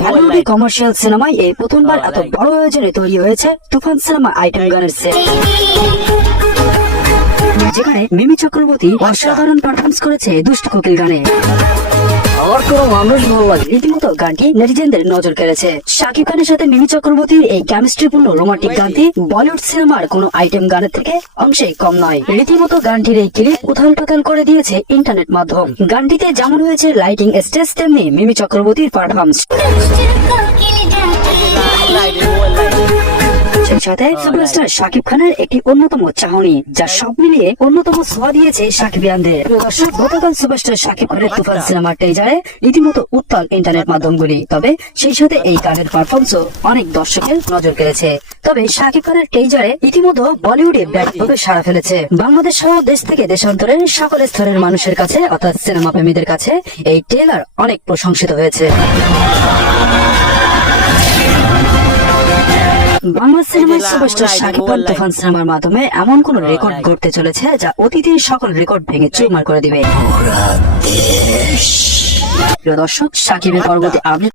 ঢালিউডি commercial সিনেমায় এই প্রথমবার এত বড় আয়োজনে তৈরি হয়েছে তুফান সিনেমা আইটেম গানের সেট, যেখানে মিমি চক্রবর্তী অসাধারণ পারফরমেন্স করেছে দুষ্ট কোকিল গানে। আমার কোনো মানুষ ভালো লাগে রীতিমতো গানটি নেটিজেনদের নজর কেড়েছে। শাকিব খানের সাথে মিমি চক্রবর্তীর এই কেমিস্ট্রিপূর্ণ রোমান্টিক গানটি বলিউড সিনেমার কোনো আইটেম গানের থেকে অংশেই কম নয়। রীতিমতো গানটির এই ক্লিপ উথাল পাতাল করে দিয়েছে ইন্টারনেট মাধ্যম। গানটিতে যেমন হয়েছে লাইটিং স্টেজ, তেমনি মিমি চক্রবর্তীর পারফরমেন্স। সেই সাথে সুপারস্টার শাকিব খানের একটি অন্যতম চাহনি, যা সব মিলিয়ে অন্যতম ছোঁয়া দিয়েছে সাকিবিয়ানদের। দর্শক, গতকাল সুপারস্টার শাকিব খানের তুফান সিনেমার টেজারে রীতিমতো উত্তাল ইন্টারনেট মাধ্যমগুলি। তবে সেই সাথে এই গানের পারফরমেন্সও অনেক দর্শকের নজর কেড়েছে। তবে শাকিব খানের টেজারে ইতিমধ্যে বলিউডে ব্যাপকভাবে সাড়া ফেলেছে। বাংলাদেশ সহ দেশ থেকে দেশান্তরের সকল স্তরের মানুষের কাছে, অর্থাৎ সিনেমা প্রেমীদের কাছে এই ট্রেলার অনেক প্রশংসিত হয়েছে। বাংলা সিনেমার সুপারস্টার শাকিব খান তুফান সিনেমার মাধ্যমে এমন কোন রেকর্ড গড়তে চলেছে যা অতীতের সকল রেকর্ড ভেঙে চুরমার করে দিবে। প্রিয় দর্শক, শাকিবের পরবর্তী আপডেট